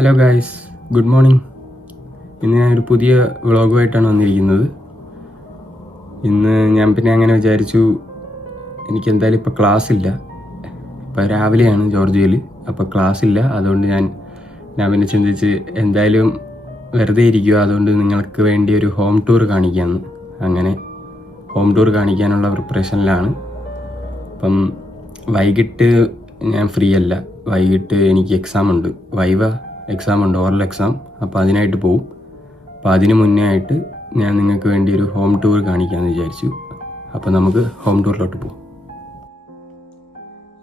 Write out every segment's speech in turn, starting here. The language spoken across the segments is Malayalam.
Hello guys, good morning. ഇന്ന് ഞാനൊരു പുതിയ വ്ളോഗുമായിട്ടാണ് വന്നിരിക്കുന്നത്. ഇന്ന് ഞാൻ അങ്ങനെ വിചാരിച്ചു, എനിക്ക് എന്തായാലും ഇപ്പോൾ ക്ലാസ് ഇല്ല. ഇപ്പോൾ രാവിലെയാണ് ജോർജിയയിൽ, അപ്പോൾ ക്ലാസ് ഇല്ല. അതുകൊണ്ട് ഞാൻ പിന്നെ ചിന്തിച്ച് എന്തായാലും വെറുതെ ഇരിക്കുക, അതുകൊണ്ട് നിങ്ങൾക്ക് വേണ്ടി ഒരു ഹോം ടൂർ കാണിക്കാമെന്ന്. അങ്ങനെ ഹോം ടൂർ കാണിക്കാനുള്ള പ്രിപ്പറേഷനിലാണ്. അപ്പം വൈകിട്ട് ഞാൻ ഫ്രീ അല്ല. വൈകിട്ട് എനിക്ക് എക്സാം ഉണ്ട്, എക്സാം ഉണ്ട്, ഓറൽ എക്സാം. അപ്പോൾ അതിനായിട്ട് പോവും. അപ്പോൾ അതിന് മുന്നേ ആയിട്ട് ഞാൻ നിങ്ങൾക്ക് വേണ്ടി ഒരു ഹോം ടൂർ കാണിക്കാമെന്ന് വിചാരിച്ചു. അപ്പോൾ നമുക്ക് ഹോം ടൂറിലോട്ട് പോകാം.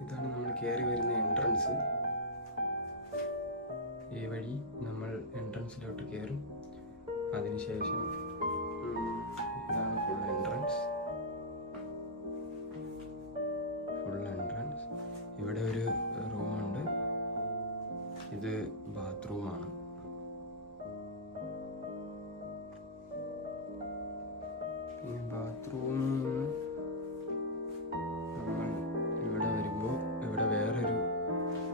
ഇതാണ് നമ്മൾ കയറി വരുന്ന എൻട്രൻസ്. ഈ വഴി നമ്മൾ എൻട്രൻസിലോട്ട് കയറും. അതിനുശേഷം ഇതാണ് ഫുൾ എൻട്രൻസ്. ഇവിടെ ഒരു റൂമുണ്ട്. ഇത് ബാത്റൂമാണ്. പിന്നെ ബാത്റൂമിൽ നിന്ന് നമ്മൾ ഇവിടെ വരുമ്പോൾ ഇവിടെ വേറൊരു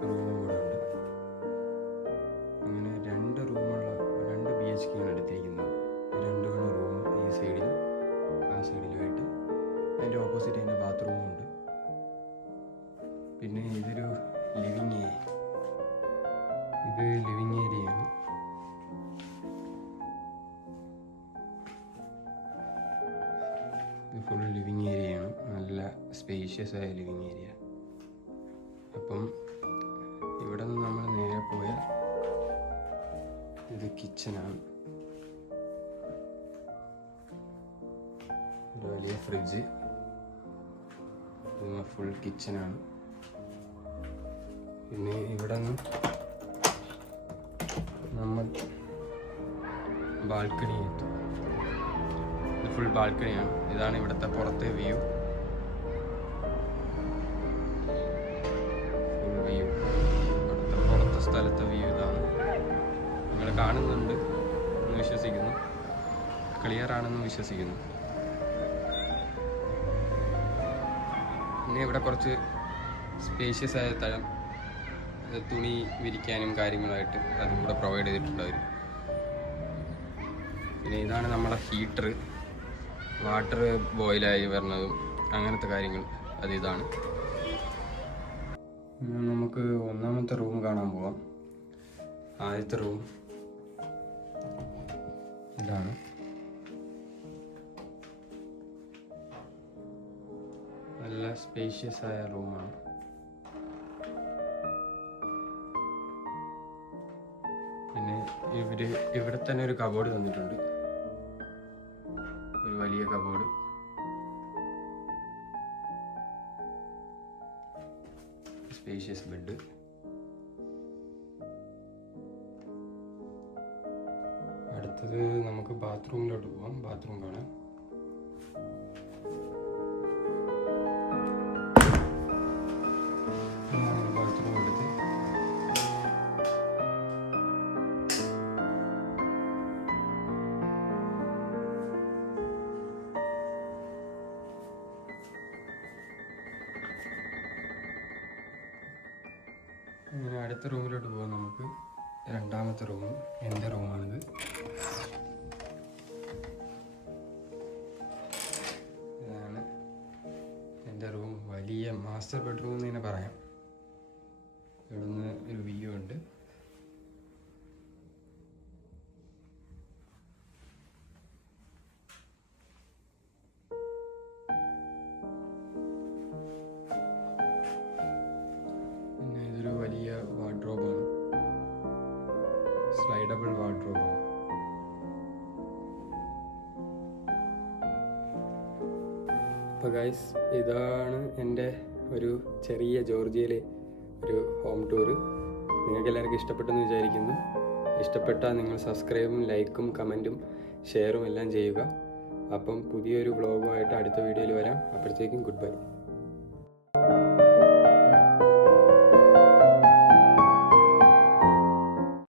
റൂമും കൂടെ ഉണ്ട്. അങ്ങനെ രണ്ട് BHK ആണ് എടുത്തിരിക്കുന്നത്. രണ്ടുമാണ് റൂം, ഈ സൈഡിലും ആ സൈഡിലുമായിട്ട്. അതിൻ്റെ ഓപ്പോസിറ്റ് അതിൻ്റെ ബാത്റൂമും ഉണ്ട്. പിന്നെ ഇതൊരു ലിവിങ് ഏരിയ. ഇത് ലിവിങ് ഏരിയയാണ്. ഇത് ഫുൾ ലിവിങ് ഏരിയയാണ്. നല്ല സ്പേഷ്യസ് ആയ ലിവിങ് ഏരിയ. അപ്പം ഇവിടെ നിന്ന് നമ്മൾ നേരെ പോയാൽ ഇത് കിച്ചനാണ്. ഒരു വലിയ ഫ്രിഡ്ജ്. ഇത് ഫുൾ കിച്ചനാണ്. പിന്നെ ഇവിടെ നിന്ന് നമ്മൾ ബാൽക്കണി എത്തും. ഇത് ഫുൾ ബാൽക്കണിയാണ്. ഇതാണ് ഇവിടുത്തെ പുറത്തെ വ്യൂ. ഫുൾ വ്യൂ, ഇവിടുത്തെ പുറത്തെ സ്ഥലത്തെ വ്യൂ ഇതാണ്. നിങ്ങൾ കാണുന്നുണ്ട് എന്ന് വിശ്വസിക്കുന്നു. ക്ലിയർ ആണെന്ന് വിശ്വസിക്കുന്നു. പിന്നെ ഇവിടെ കുറച്ച് സ്പേഷ്യസ് ആയ സ്ഥലം, തുണി വിരിക്കാനും കാര്യങ്ങളായിട്ട് അതും കൂടെ പ്രൊവൈഡ് ചെയ്തിട്ടുണ്ട് അവർ. പിന്നെ ഇതാണ് നമ്മളെ ഹീറ്റർ, വാട്ടർ ബോയിലായി വരുന്നതും അങ്ങനത്തെ കാര്യങ്ങൾ അത് ഇതാണ്. നമുക്ക് ഒന്നാമത്തെ റൂം കാണാൻ പോവാം. ആദ്യത്തെ റൂം ഇതാണ്. നല്ല സ്പേഷ്യസ് ആയ റൂമാണ്. പിന്നെ ഇവിടെ തന്നെ ഒരു കബോർഡ് തന്നിട്ടുണ്ട്, ഒരു വലിയ കബോർഡ്. Spacious bed. അടുത്തത് നമുക്ക് ബാത്റൂമിലോട്ട് പോവാം. ബാത്റൂം കാണാം. ബാത്റൂം എടുത്ത് അങ്ങനെ അടുത്ത റൂമിലോട്ട് പോകാം. നമുക്ക് രണ്ടാമത്തെ റൂം, എൻ്റെ റൂമാണിത്. ഇതാണ് എൻ്റെ റൂം. വലിയ മാസ്റ്റർ ബെഡ്റൂം എന്ന് തന്നെ പറയാം. ഇവിടുന്ന് ഒരു വ്യൂ ഉണ്ട്. വാർഡ്രോബാണ്, സ്ലൈഡബിൾ വാർഡ്രോബാണ്. അപ്പോൾ ഗൈസ്, ഇതാണ് എൻ്റെ ഒരു ചെറിയ ജോർജിയയിലെ ഒരു ഹോം ടൂറ്. നിങ്ങൾക്ക് എല്ലാവർക്കും ഇഷ്ടപ്പെട്ടെന്ന് വിചാരിക്കുന്നു. ഇഷ്ടപ്പെട്ടാൽ നിങ്ങൾ സബ്സ്ക്രൈബും ലൈക്കും കമൻറ്റും ഷെയറും എല്ലാം ചെയ്യുക. അപ്പം പുതിയൊരു വ്ളോഗുമായിട്ട് അടുത്ത വീഡിയോയിൽ വരാം. അപ്പോഴത്തേക്കും ഗുഡ് ബൈ.